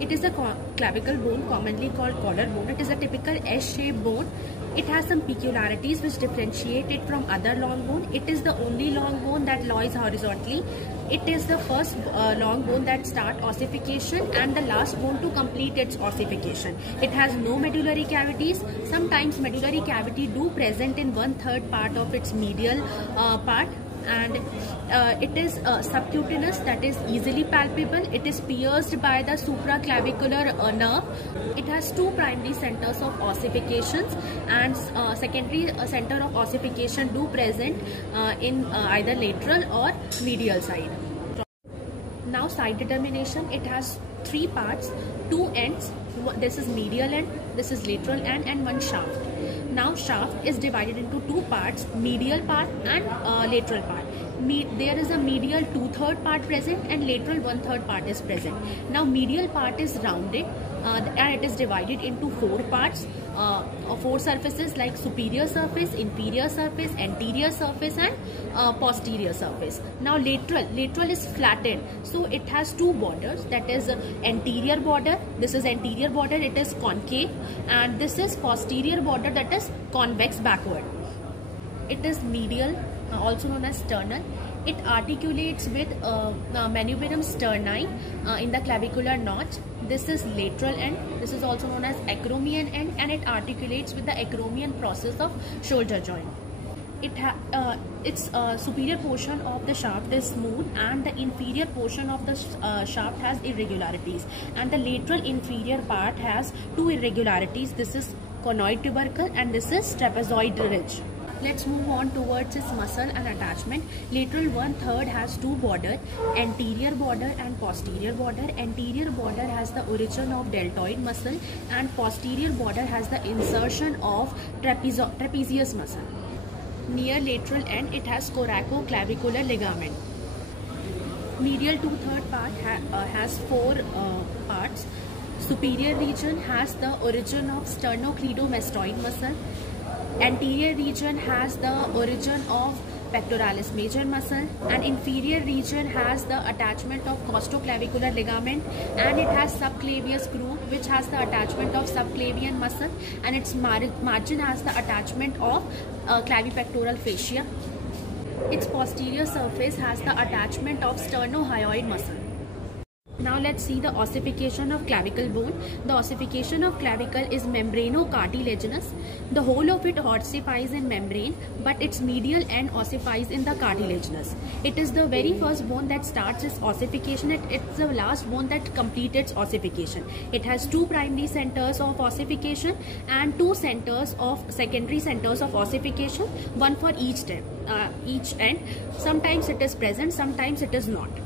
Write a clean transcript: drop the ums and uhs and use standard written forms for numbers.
It is a clavicle bone commonly called collarbone. It is a typical S-shaped bone. It has some peculiarities which differentiate it from other long bone. It is the only long bone that lies horizontally. It is the first long bone that start ossification and the last bone to complete its ossification. It has no medullary cavities. Sometimes medullary cavity do present in 1/3 part of its medial part. And it is subcutaneous, that is easily palpable. It is pierced by the supraclavicular nerve. It has two primary centers of ossifications and secondary center of ossification do present in either lateral or medial side. Now side determination, it has three parts, two ends. This is medial end, this is lateral end, and one shaft. Now shaft is divided into two parts, medial part and lateral part. There is a medial 2/3 part present and lateral 1/3 part is present. Now medial part is rounded and it is divided into four parts, four surfaces like superior surface, inferior surface, anterior surface and posterior surface. Now lateral is flattened, so it has two borders, that is anterior border. This is anterior border, it is concave, and this is posterior border, that is convex backward. It is medial, also known as sternal. It articulates with manubrium sterni in the clavicular notch. This is lateral end. This is also known as acromion end, and it articulates with the acromion process of shoulder joint. Its superior portion of the shaft is smooth and the inferior portion of the shaft has irregularities, and the lateral inferior part has two irregularities. This is conoid tubercle and this is trapezoid ridge. Let's move on towards its muscle and attachment. Lateral 1/3 has two borders, anterior border and posterior border. Anterior border has the origin of deltoid muscle and posterior border has the insertion of trapezius muscle. Near lateral end, it has coracoclavicular ligament. Medial 2/3 part has four parts. Superior region has the origin of sternocleidomastoid muscle. Anterior region has the origin of pectoralis major muscle, and inferior region has the attachment of costoclavicular ligament, and it has subclavius groove which has the attachment of subclavian muscle, and its margin has the attachment of clavipectoral fascia. Its posterior surface has the attachment of sternohyoid muscle. Now let's see the ossification of clavicle bone. The ossification of clavicle is membranocartilaginous. The whole of it ossifies in membrane, but its medial end ossifies in the cartilaginous. It is the very first bone that starts its ossification. It's the last bone that completes its ossification. It has two primary centers of ossification and two centers of secondary centers of ossification, one for each end. Sometimes it is present, sometimes it is not.